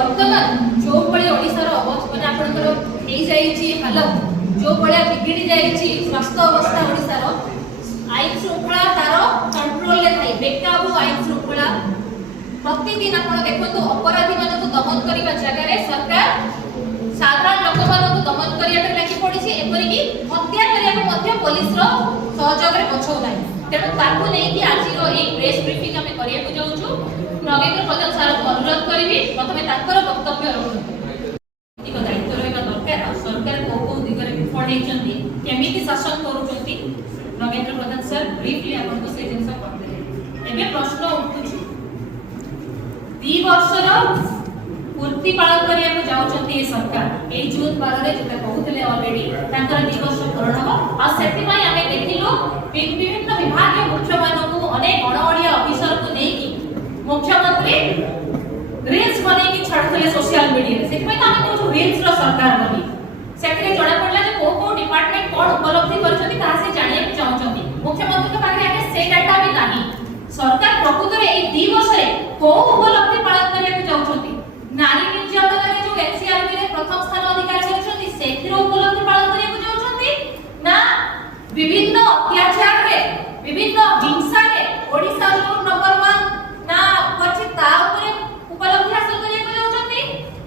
वर्तमान जो भली ओडिसा रो अवस्था आपनकर हेई जाईची हालत जो भलिया बिगड़ी जाईची स्वास्थ्य अवस्था ओडिसा रो आईन श्रृंखला तारो कंट्रोल ले थाई बेकाबू आईन श्रृंखला प्रतिदिन आपण देखो अपराधी मानक दमन करबा जगह रे सरकार साधारण लोक मानक दमन करिया पे लागी पड़ी एपरि की हत्या करिया मध्य पुलिस रो सहयोग रे पछौ नै तेणु ताकू नै कि आज रो एक प्रेस ब्रीफिंग हम करिया को जाउछु नगेंद्र प्रधान सर को अनुरोध करिवि प्रथमे ताकर वक्तव्य रखु को दायित्व रहबा दरकार सरकार को दिगरे विफल हेचंती केमिति शासन करूचंती नगेंद्र प्रधान सर ब्रीफली आपन को से जिंस करते एबे प्रश्न उठुछु 2 वर्षर पूर्ति पालन करिया को जाउचंती ए सरकार ए जून 12 रे जेता कहउतले ऑलरेडी तांकर 2 वर्ष पूर्ण हो आ सेति पई हमें देखिलो विभिन्न विभागीय मुख्य मानकु अनेक अणअणिया ऑफिसर को नै कि मुख्यमंत्री रील्स बने कि छाडथले सोशल मीडिया सेति पई हमें को रील्स रो सरकार बनी सेति जणा पडला जे को डिपार्टमेंट कोन उपलब्धि करछथि ता से जानिया के चाहउचंती मुख्यमंत्री के पाखे आके से डाटा भी नाही सरकार प्रकृत रे ए 2 वर्ष रे को उपलब्धि पालन करिया को जाउचंती नारी निर्यातन रे जो एनसीआरबी रे प्रथम स्थान अधिकार करछथि सेतिर उपलब्धि पालन करिया को जाउछथि ना विभिन्न अत्याचार रे विभिन्न हिंसा रे ओडिसा जो नंबर 1 ना करछि ता ऊपर उपलब्धि हासिल करिया को जाउछथि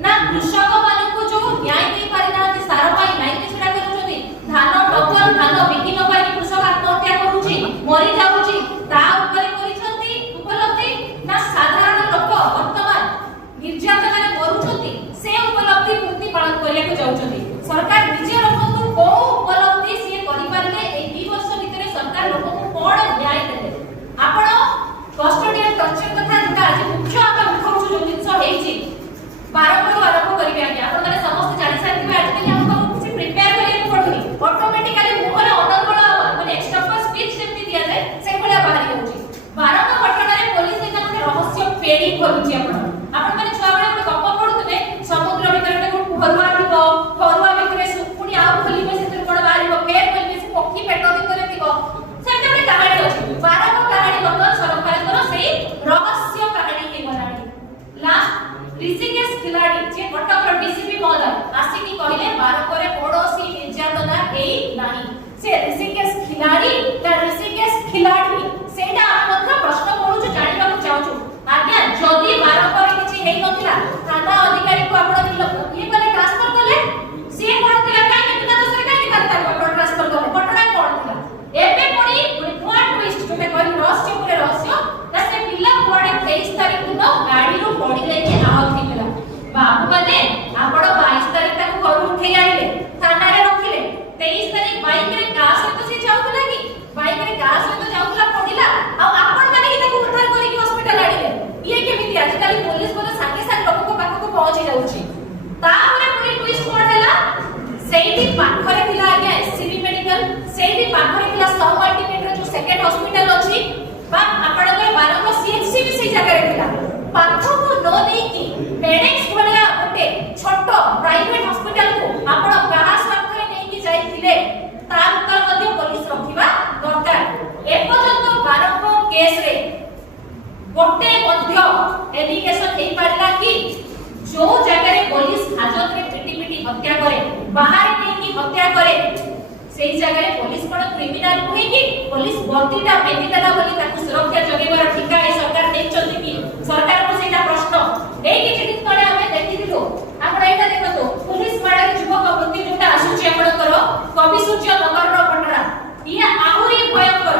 ना कृषक मानक जो न्याय दे पारिना सारा पाई लाइन छुड़ा करछथि धान डबल धान बिकिन पाई कृषक आत्महत्या करूछि मरि जाउछि ता ऊपर करिछथि उपलब्धि ना साधारण लोक वर्तमान निर्यातन रे करूछथि से उपलब्धि पूर्ति पालन करिया को जाउछथि सरकार निजे लोकन को उपलब्धि से करि पारले ए 2 वर्ष भितरे सरकार लोकन को कोन न्याय देले आपण कस्टोडियल टर्चर कथा जेटा आज मुख्य आपण उठाउछु जो जिंस हेछि बारंबार आरंभ करिबे आगे आपण माने समस्त जानि साथिबे आज के हमको किछि प्रिपेयर करिया पड़ुनी ऑटोमेटिकली मुहरे अनर्गल माने एक्स्ट्रा स्पीच जेमति दिया जाय से भलिया बाहरी होछि बारंबार घटना रे पुलिस एटा माने रहस्य पेड़ी करूछि आपण माने छुआ बळे गप पढुतबे समुद्र भितर को फरुआ थिबो फरुआ भितरे सुपुनी आ खोलिबे सेतिर कोन बारिबो फेर खोलिबे से पक्षी पेट भितरे थिबो सेटा बळे कहानी अछि बारंबार कहानी बदल सरकारकर सेही रहस्य कहानी हे बनाडी लास्ट ऋषिकेश खिलाड़ी जे कटक डीसीपी महोदय आसिकी कहले बारंबार पड़ोसी निर्यातना एई नाही से ऋषिकेश खिलाड़ी ता ऋषिकेश खिलाड़ी सेटा आपण प्रश्न पढुछु जानिबा को चाहछु आज्ञा जदी बारंबार किछि हेई नथिला थाना अधिकारी को आपण ये पले ट्रांसफर करले से कोन थिला काई के बिना दोसरे काई करता आपण ट्रांसफर करले घटना कोन थिला एबे पडी पुनी ट्विस्ट तुमे कहि रहस्य पुरे रहस्य ना से पिल्ला कोडे 23 तारिख दिन गाड़ी रो पडी जाई के आहत थिला बाबू माने आपण 22 तारिख तक करू उठे आइले थाना रे रखिले 23 तारिख बाइक रे का सहित से जाउतला कि बाइक रे का सहित जाउतला पडिला आ आपण माने कि ताको उद्धार करी कि हॉस्पिटल आइले ये केमिति आजकल पुलिस को संगे संग लोक को पाख को पहुंची जाउची तापरे पुनी ट्विस्ट कोन हैला सेही पाखरे थिला आगे एससीबी मेडिकल सेही पाखरे थिला सब मल्टीमीटर जो सेकंड हॉस्पिटल अछि बा आपण को बारंग सीएचसी भी सही जगह रे थिला पाख को न देई कि पेडेक्स भलिया ओटे छोटो प्राइवेट हॉस्पिटल को आपण कहा स्वार्थरे नै कि जाई थिले तार उत्तर मध्ये पुलिस रखिबा दरकार ए पर्यंत बारंग केस रे गोटे मध्य एलिगेशन हे पारला कि जो जगह रे पुलिस हाजत रे पिटी पिटी हत्या करे बाहर नै कि हत्या करे सेही जगह रे पुलिस कोन क्रिमिनल होई कि पुलिस बंटीटा बेदी देला बोली ताकू सुरक्षा जगेबार ठिका ए सरकार नै चलती कि सरकार को सेटा प्रश्न ए कि दिन तळे हमें देखिथिलु आपण एटा देखतो पुलिस माडा युवक वृत्ति जोटा आसुची आपणकर कवि सूर्य नगर रो घटना ये आहुरी भयंकर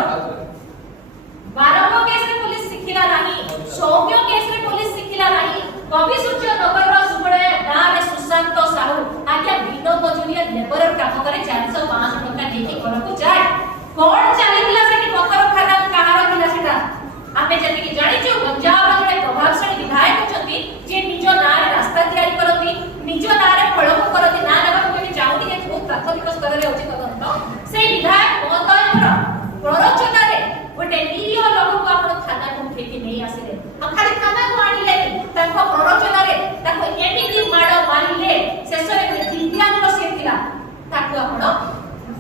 बारंग केस रे पुलिस सिखिला नाही सौम्य केस रे पुलिस सिखिला नाही कवि सूर्य नगर रो सुबळे गां रे सुशांत साहू आज्ञा बिनो मजुरिया लेबर काम करे 400 500 टका देके घर को जाय कोन चालितला सेठी पकर खाना कहार थिला सेटा आपे जति कि जानि जो पंजाब रो जने प्रभावशाली विधायक छथि जे निजो नारे रास्ता तयारी करथि निजो नारे फळक करथि ना लेबा को जाउनी जे बहुत प्राथमिक स्तर रे अछि तदंत से विधायक महोदय प्ररोचना रे गोटे निरीह लोक को आपण थाना को फेकी नै आसिले खाली थाना को आनिले ताको प्ररोचना रे ताको एमिति माडो मारिले शेष रे दिव्यांग से थिला ताको आपण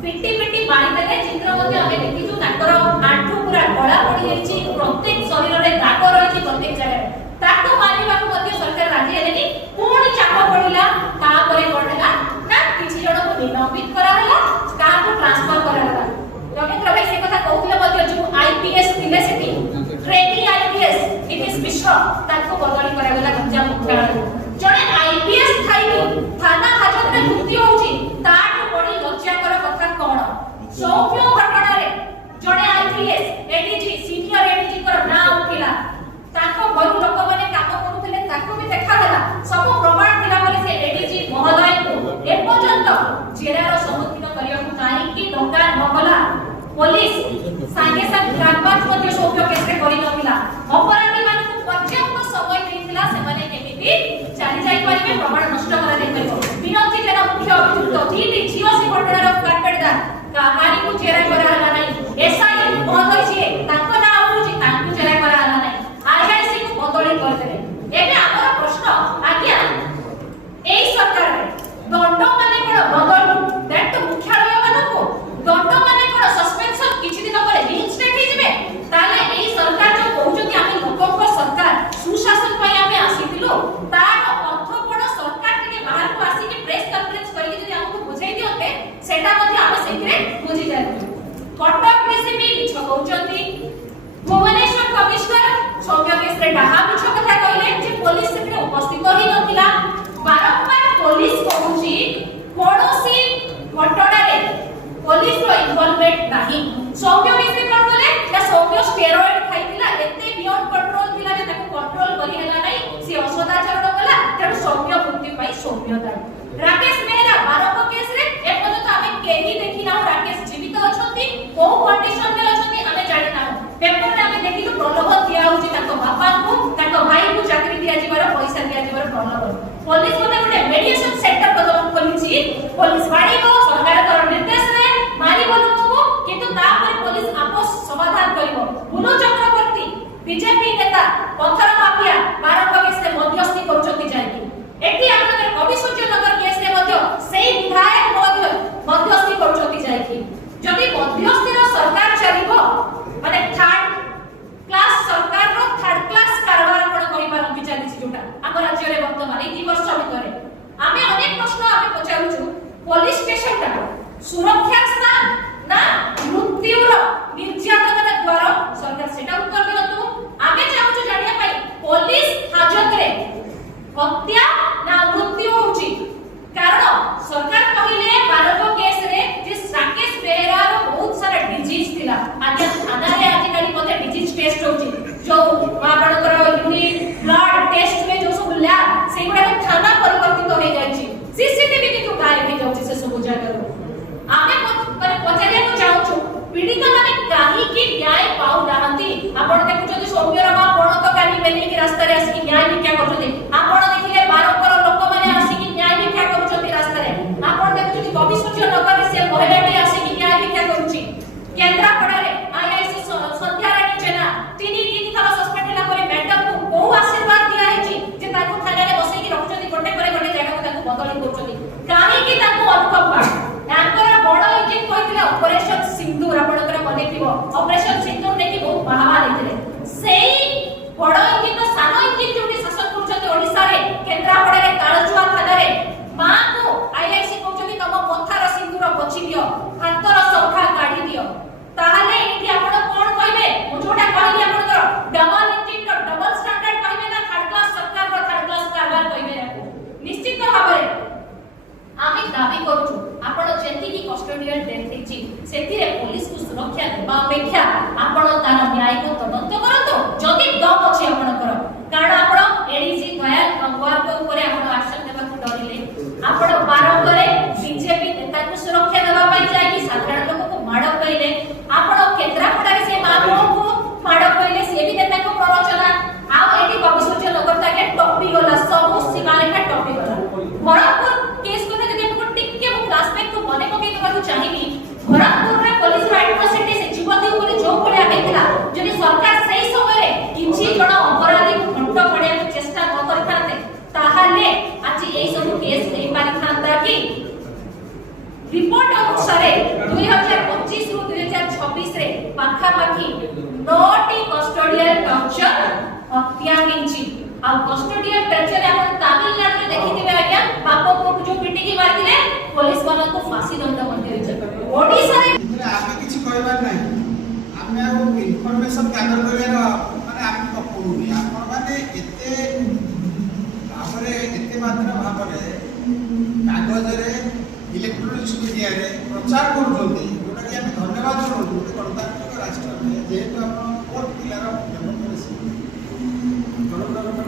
पिटी पिटी मारी देले चित्र मध्ये हमें देखि जो ताकर आंठू पूरा गळा पड़ी जाईची प्रत्येक शरीर रे दाग रहिची प्रत्येक जगह ताको मारिबा को मध्ये सरकार राजी हेलेनी कहानी को चेरा करा हला नहीं एसआई बंद होइछे ताको ना होउछि ताको चेरा करा हला नहीं आईआईसी को बदली कर देले एबे हमर प्रश्न आज्ञा एई सरकार रे दंड माने कोन बदल दैट तो मुख्यालय मानको दंड माने कोन सस्पेंशन किछि दिन पर रिइंस्टेट हे जिवे ताले एई सरकार जो कहउछथि आमे लोकक सरकार सुशासन पय आमे आसीतिलो तार अर्थ कोन सरकार के बाहर को आसी के प्रेस कॉन्फ्रेंस करी जदि हमको बुझाई दियते सेटा मध्ये हम सेकरे बुझी जाय कटक डीसीपी मिछ कहउछथि भुवनेश्वर कमिश्नर सौम्य केस रे डाहा मिछ कथा कहले जे पुलिस सेकरे उपस्थित ही नथिला बारंबार पुलिस कहउछि कोनोसी घटना रे पुलिस रो इन्वॉल्वमेंट नाही सौम्य केस रे कोन कले ना सौम्य स्टेरॉइड खाइतिला एते बियॉन्ड कंट्रोल थिला जे ताको कंट्रोल करि हेला नै से असदाचरण कला तेणु सौम्य मुक्ति पाई सौम्य दाई राकेश मेहरा बारंबार केस रे एपन तो आमे केही देखि ना राकेश जीवित अछंती को कंडीशन रे अछंती आमे जानि ना पेपर रे आमे देखिलु प्रलोभन दिया होची ताको बापा को ताको भाई को चाकरी दिया जिबार पैसा दिया जिबार प्रलोभन पुलिस गोटे मेडिएशन सेंटर प्रदान करिछि पुलिस बाड़ी को सरकार कर निर्देश रे मारी बोलु को किंतु तापर पुलिस आपस समाधान करिवो पुनो चक्रवर्ती बीजेपी नेता पत्थर माफिया बारंबार केस रे मध्यस्थी करछथि जायकी एठी आपन कवि सूर्य नगर केस रे मध्य सेही विधायक मध्यस्थी करछथि जायकी जदि मध्यस्थी रो सरकार चलिबो माने थर्ड क्लास सरकार रो थर्ड क्लास कारबार कोन कहि पारंती चलिछि जोटा हम राज्य रे वर्तमान ई 2 वर्ष भितरे आमे अनेक प्रश्न आमे पचारुछु पुलिस स्टेशन टा सुरक्षा स्थान ना मृत्युर निर्यातन द्वारा सरकार सेटा उत्तर दियंतु आमे चाहूछु जानिया पई पुलिस हाजत रे हत्या ना मृत्यु होउची कारण सरकार कहिले बारको केस रे जे राकेश बेहरा रो बहुत सारा डिजीज थिला आज थाना रे आज काली मते डिजीज टेस्ट होउची जो आपनकर यूनिट ब्लड टेस्ट में जो सब लैब सेगुडा थाना परिवर्तित हो जायछि सीसीटीवी किंतु गायब हो जाउछि से सब जगह आमे पचारे को चाहूछु पीड़ित माने काहे कि न्याय पाउ नाहंती आपण देखुछथि सौम्यर मा कोन तो काली बेली के रास्ता रे आसी न्याय भिक्षा करछथि आपण देखिले बारकर लोक माने आसी कि न्याय भिक्षा करछथि रास्ता रे आपण देखुछथि कवि सूर्य नगर रे से महिलाटी आसी कि न्याय भिक्षा करूछि केंद्रापड़ा रे आईआईसी संध्या रानी जेना तीन थर सस्पेंड होला परे मैडम को को आशीर्वाद दिया है जे ताको थाना रे बसै कि रखछथि गोटे परे गोटे जगह को ताको बदली करछथि काहे कि ताको अनुकंपा तांकर बड़ इंजिन कहथिले ऑपरेशन सिंदूर आपनकर मने थिबो ऑपरेशन सिंदूर देखि बहुत बाहावा लेथिले सेही बड़ इंजिन रो सानो इंजिन जोटी शासन करछथि ओडिसा रे केंद्रापड़ा रे काळजुआ थाना रे मां को आईआईसी कहछथि तम पथार सिंदूर बछि दियो हातर सखा काढी दियो ताहाले एठी आपण कोन कहबे मु जोटा कहली आपनकर डबल इंजिन रो डबल स्टैंडर्ड कहबे ना थर्ड क्लास सरकार रो थर्ड क्लास कारबार कहबे याको निश्चित भाबरे आमे दाबी करूछु आपण जेंति की कस्टोडियल डेथ हेछि सेति रे पुलिस को सुरक्षा देबा अपेक्षा आपण तार न्याय को तदंत करतो जदि दम अछि आपनकर कारण आपण एडीसी दयाल गंगवार को ऊपर आपण एक्शन देबा को डरिले आपण बारंबार बीजेपी नेता को सुरक्षा देबा पई जाय कि साधारण लोक को माड कइले आपण केंद्रापड़ा रे से मामलो को माड कइले से भी नेता को प्रवचना आ एटी कविसूर्य नगर ताके टॉपी गला सब सीमा रेखा टॉपी गला बराबर केस को जदि हमको टिके मु क्लासमेट को मने पके देबा चाहिबी भरतपुर रे पुलिस रो एट्रोसिटी से जीवती ऊपर जो पड़िया हेतला जदि सरकार सही समय रे किछि जण अपराधी को घंट पड़िया को चेष्टा न करथाते ताहाले आज एई सब केस हेई पारि थांता कि रिपोर्ट अनुसार 2025 रु 2026 रे पाखा पाखी 9टी कस्टोडियल टॉर्चर हत्या हिंची आ कस्टोडियल टॉर्चर आपण तमिलनाडु रे देखिथिबे आज्ञा बापो को जो पिटी की मारथिले पुलिस वाला को फांसी दंड मध्ये होइछ ओडिसा रे आमे किछि कहबार नै आमे आ इन्फॉर्मेशन गैदर करियार माने आमे तो पढुनी आपण माने एते हमरे एते मात्रा भाबरे कागज रे इलेक्ट्रॉनिक्स मीडिया रे प्रचार करजोंती जोटा कि आमे धन्यवाद करजो गणतांत्रिक राष्ट्र में जेहेतु आपण कोर्ट पिलार डेमोक्रेसी गणतंत्र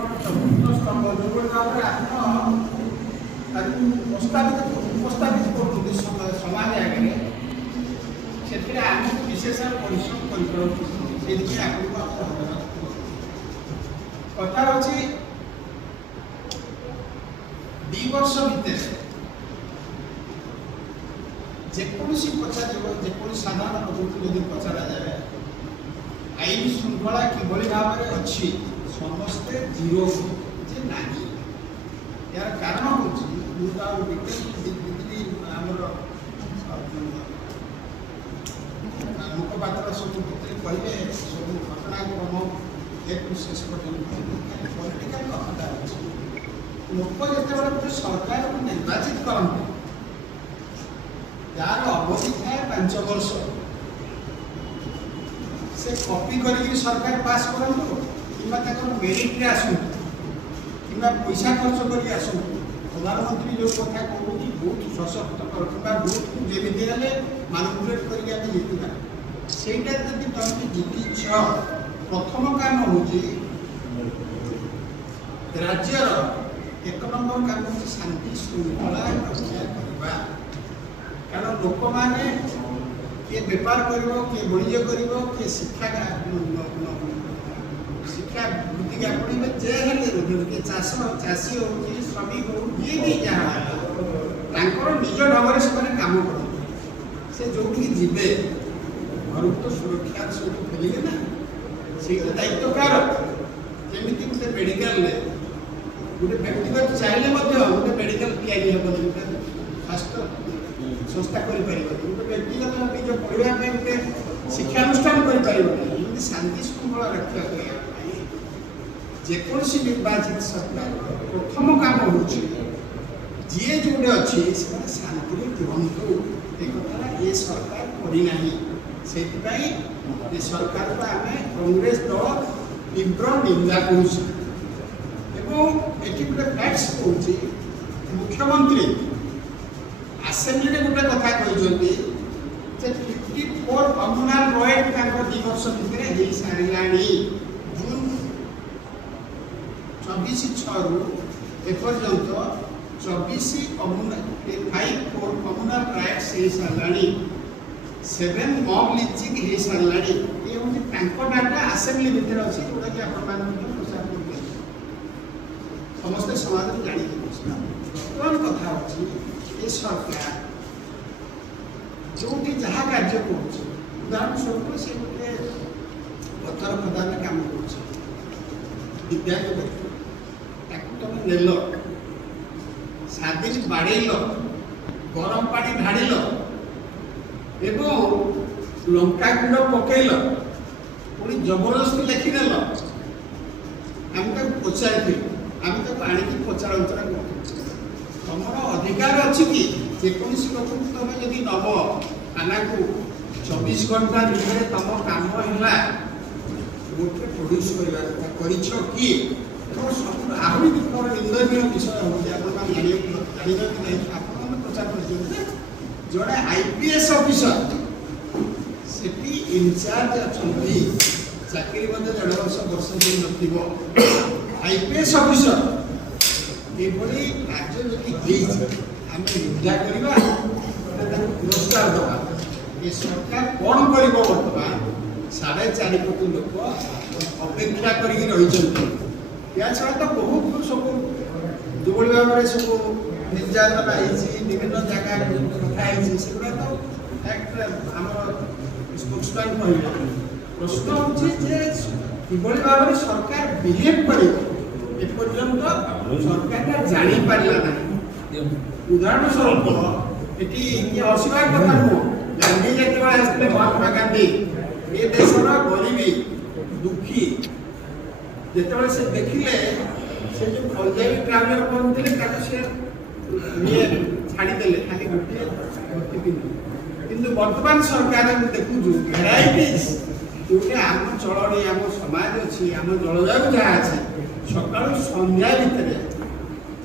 स्तंभ जो भाबरे आपण उपस्थापित करते समाज आगे से आम विशेष परिश्रम कर कथार अच्छी 2 वर्ष भितर ଯେକୌଣସି ପଚାରିବ, ଯେକୌଣସି ସାଧାରଣ ଲୋକଙ୍କୁ ଯଦି ପଚରାଯାଏ ଆଇନ ଶୃଙ୍ଖଳା କିଭଳି ଭାବରେ ଅଛି, ସମସ୍ତେ ଜିରୋ ଯେ ନାହିଁ। ଏହାର କାରଣ ହେଉଛି ମୁଁ ତ ଆଉ ଡିଟେଲ ଆମର ମୁଖପାତ୍ର ସବୁ ଭିତରେ କହିଲେ ସବୁ ଘଟଣାକ୍ରମ ଏଠୁ ଶେଷ ପର୍ଯ୍ୟନ୍ତ ପଲିଟିକାଲ କଥାଟା ଅଛି। ଲୋକ ଯେତେବେଳେ ଗୋଟେ ସରକାରକୁ ନିର୍ବାଚିତ କରନ୍ତି ଯାହାର ଅବଧି ଥାଏ 5 ବର୍ଷ, ସେ କପି କରିକି ସରକାର ପାସ୍ କରନ୍ତୁ କିମ୍ବା ତାଙ୍କର ମେରିଟ୍ରେ ଆସନ୍ତୁ କିମ୍ବା ପଇସା ଖର୍ଚ୍ଚ କରି ଆସନ୍ତୁ, ପ୍ରଧାନମନ୍ତ୍ରୀ ଯେଉଁ କଥା କହୁଛି ବହୁତ ସଶକ୍ତ କିମ୍ବା ବହୁତକୁ ଯେମିତି ହେଲେ ମାନୁପୁଲେଟ୍ କରିକି ଆମେ ଜିତିବା, ସେଇଟା ଯଦି ତମେ ଜିତିଛ, ପ୍ରଥମ କାମ ହେଉଛି ରାଜ୍ୟର 1 ନମ୍ବର କାମ ହେଉଛି ଶାନ୍ତି ଶୃଙ୍ଖଳା ରକ୍ଷା କରିବା। କାରଣ ଲୋକମାନେ କିଏ ବେପାର କରିବ, କିଏ ବାଣିଜ୍ୟ କରିବ, କିଏ ଶିକ୍ଷା ବୃତ୍ତିକି ଆପଣେଇବେ, ଯେ ହେଲେ କିଏ ଚାଷୀ ହଉ, କିଏ ଶ୍ରମିକ ହଉ, ଯିଏ ବି ଯାହା ତାଙ୍କର ନିଜ ଢଙ୍ଗରେ ସେମାନେ କାମ କରନ୍ତି। ସେ ଯୋଉଠିକି ଯିବେ ଘରକୁ ତ ସୁରକ୍ଷାର ସହିତ ଫେରିବେ ନା, ସେଇଟା ଦାୟିତ୍ୱ କାହାର? ଯେମିତି ଗୋଟେ ମେଡ଼ିକାଲରେ ଗୋଟେ ବ୍ୟକ୍ତିଗତ ଚାହିଁଲେ ମଧ୍ୟ ଗୋଟେ ମେଡ଼ିକାଲ ତିଆରି ହେବନି, ଗୋଟେ ସ୍ୱାସ୍ଥ୍ୟ ସଂସ୍ଥା କରିପାରିବନି, ଗୋଟେ ବ୍ୟକ୍ତିଗତ ନିଜ ପଢ଼ିବା ପାଇଁ ଗୋଟେ ଶିକ୍ଷାନୁଷ୍ଠାନ କରିପାରିବନି। ଏମିତି ଶାନ୍ତି ଶୃଙ୍ଖଳା ରକ୍ଷା କରିବା ପାଇଁ ଯେକୌଣସି ନିର୍ବାଚିତ ସରକାର ପ୍ରଥମ କାମ ହେଉଛି ଯିଏ ଯୋଉଠି ଅଛି ସେମାନେ ଶାନ୍ତିରେ ରୁହନ୍ତୁ। ଏ କଥାଟା ଏ ସରକାର କରିନାହିଁ। ସେଥିପାଇଁ ଏ ସରକାରକୁ ଆମେ କଂଗ୍ରେସ ଦଳ ତୀବ୍ର ନିନ୍ଦା କରୁଛୁ। ଏବଂ ଏଠି ଗୋଟେ ଫ୍ୟାକ୍ଟ କହୁଛି, ମୁଖ୍ୟମନ୍ତ୍ରୀ ଆସେମ୍ବଲିରେ ଗୋଟେ କଥା କହିଛନ୍ତି ଯେ 54 କମ୍ୟୁନାଲ ପ୍ରୋଜେକ୍ଟ ତାଙ୍କ 2 ବର୍ଷ ଭିତରେ ହେଇସାରିଲାଣି। ଜୁନ୍ 24/6 ଏପର୍ଯ୍ୟନ୍ତ 24 କମ୍ୟୁନାଲ ପ୍ରୋଜେକ୍ଟ ହେଇସାରିଲାଣି, 7 ମବ୍ ଲିଚିଂ ହେଇସାରିଲାଣି। ଏ ହେଉଛି ତାଙ୍କ ଡାଟା ଆସେମ୍ବଲି ଭିତରେ ଅଛି, ଯେଉଁଟାକି ଆପଣମାନଙ୍କୁ ପ୍ରଚାର କରିବେ, ସମସ୍ତେ ସମାଜରେ ଜାଣିବେ। ବର୍ତ୍ତମାନ କଥା ହେଉଛି ଏ ସରକାର ଯୋଉଠି ଯାହା କାର୍ଯ୍ୟ କରୁଛି, ଉଦାହରଣ ସ୍ୱରୂପ ସେ ଗୋଟେ ପଥର ଖଦାନରେ କାମ କରୁଛି, ଦିବ୍ୟାଙ୍ଗ ବ୍ୟକ୍ତି, ତାକୁ ତମେ ନେଲ, 7 ଦିନ ବାଡ଼େଇଲ, ଗରମ ପାଣି ଢାଳିଲ ଏବଂ ଲଙ୍କା ଗୁଣ୍ଡ ପକେଇଲ, ପୁଣି ଜବରଦସ୍ତି ଲେଖିଦେଲ। ଆମେ ତାକୁ ପଚାରିଥିଲୁ, ଆମେ ତାକୁ ଆଣିକି ପଚରା ଉଚରା କରୁଥିଲୁ। ତମର ଅଧିକାର ଅଛି କି ଯେକୌଣସି ଲୋକଙ୍କୁ ତମେ ଯଦି ନବ ଥାନାକୁ 24 ଘଣ୍ଟା ଭିତରେ ତମ କାମ ହେଲା ଗୋଟେ ପ୍ରଡ୍ୟୁସ୍ କରିବା କଥା, କରିଛ କି? ତମ ସବୁ ଆହୁରି ମୋର ନିନ୍ଦନୀୟ ବିଷୟ ହେଉଛି, ଆପଣମାନେ ଜାଣିବାକୁ ନାହିଁ, ଆପଣମାନେ ପ୍ରଚାର କରିଛନ୍ତି ଜଣେ IPS ଅଫିସର ସେଠି ଇନଚାର୍ଜ ଅଛନ୍ତି, ଚାକିରି ମଧ୍ୟ 1.5 ବର୍ଷ ଦେଇ ନଥିବ, IPS ଅଫିସର ଏଭଳି କାର୍ଯ୍ୟ ଯଦି ହେଇଛି ଆମେ ନିନ୍ଦା କରିବା, ତାକୁ ପୁରସ୍କାର ଦେବା। ଏ ସରକାର କ'ଣ କରିବ? ବର୍ତ୍ତମାନ 4.5 କୋଟି ଲୋକ ଅପେକ୍ଷା କରିକି ରହିଛନ୍ତି। ଏହା ଛଡ଼ା ତ ବହୁତ ସବୁ ଯେଉଁଭଳି ଭାବରେ ସବୁ ନିର୍ଯାତନା ହେଇଛି, ବିଭିନ୍ନ ଜାଗା କଥା ହେଇଛି, ସେଗୁଡ଼ା ତ ଆମର ସ୍ପୋକ୍ସମ୍ୟାନ୍ କହିଲେ। ପ୍ରଶ୍ନ ହେଉଛି ଯେ କିଭଳି ଭାବରେ ସରକାର ବିହେଭ୍ କରିବ, ଏପର୍ଯ୍ୟନ୍ତ ସରକାରଟା ଜାଣିପାରିଲା ନାହିଁ। ଉଦାହରଣ ସ୍ୱରୂପ ଏଠି କିଏ ହସିବା କଥା ନୁହଁ, ଗାନ୍ଧୀ ଯେତେବେଳେ ଆସିଥିଲେ, ମହାତ୍ମା ଗାନ୍ଧୀ ଏ ଦେଶର ଗରିବୀ ଦୁଃଖୀ ଯେତେବେଳେ ସେ ଦେଖିଲେ, ସେ ଯେଉଁ ପଞ୍ଜାବୀ ଟ୍ରାଭେଲର କରୁଥିଲେ ତାକୁ ସେ ଛାଡ଼ିଦେଲେ, ଖାଲି ଗୋଟିଏ ଧୋତି ପିନ୍ଧି। କିନ୍ତୁ ବର୍ତ୍ତମାନ ସରକାର ଆମେ ଦେଖୁଛୁ ଭେରାଇଟିଜ୍, ଯେଉଁଠି ଆମ ଚଳଣି, ଆମ ସମାଜ ଅଛି, ଆମ ଜଳବାୟୁ ଯାହା ଅଛି, ସକାଳୁ ସନ୍ଧ୍ୟା ଭିତରେ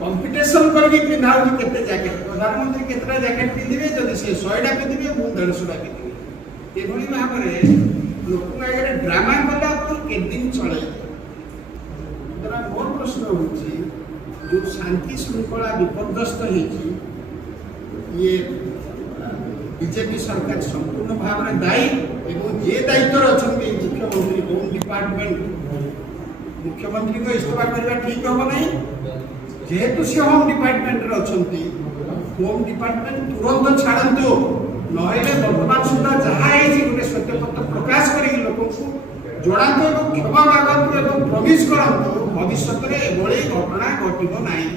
କମ୍ପିଟିସନ୍ କରିକି ପିନ୍ଧା ହେଉଛି କେତେ ଜ୍ୟାକେଟ୍। ପ୍ରଧାନମନ୍ତ୍ରୀ କେତେଟା ଜ୍ୟାକେଟ୍ ପିନ୍ଧିବେ? ଯଦି ସେ 100ଟା ପିନ୍ଧିବେ, ମୁଁ 150ଟା ପିନ୍ଧିବି। ଏଭଳି ଭାବରେ ଲୋକଙ୍କ ଆଗରେ ଡ୍ରାମା କଲେ ଆପଣ କେତେ ଦିନ ଚଳେଇବେ? ସୁତରାଂ ମୋର ପ୍ରଶ୍ନ ହେଉଛି, ଯେଉଁ ଶାନ୍ତି ଶୃଙ୍ଖଳା ବିପର୍ଯ୍ୟସ୍ତ ହେଇଛି, ଇଏ ବିଜେପି ସରକାର ସମ୍ପୂର୍ଣ୍ଣ ଭାବରେ ଦାୟୀ। ଏବଂ ଯେ ଦାୟିତ୍ୱରେ ଅଛନ୍ତି ମୁଖ୍ୟମନ୍ତ୍ରୀ, ହୋମ୍ ଡିପାର୍ଟମେଣ୍ଟ, ମୁଖ୍ୟମନ୍ତ୍ରୀଙ୍କ ଇସ୍ତଫା କରିବା ଠିକ୍ ହେବ ନାହିଁ। ଯେହେତୁ ସେ ହୋମ୍ ଡିପାର୍ଟମେଣ୍ଟରେ ଅଛନ୍ତି, ହୋମ୍ ଡିପାର୍ଟମେଣ୍ଟ ତୁରନ୍ତ ଛାଡ଼ନ୍ତୁ। ନହେଲେ ବର୍ତ୍ତମାନ ସୁଦ୍ଧା ଯାହା ହେଇଛି ଗୋଟେ ସତ୍ୟପତ୍ର ପ୍ରକାଶ କରିକି ଲୋକଙ୍କୁ ଜଣାନ୍ତୁ ଏବଂ କ୍ଷମା ମାଗନ୍ତୁ ଏବଂ ପ୍ରମିଶ କରନ୍ତୁ ଭବିଷ୍ୟତରେ ଏଭଳି ଘଟଣା ଘଟିବ ନାହିଁ।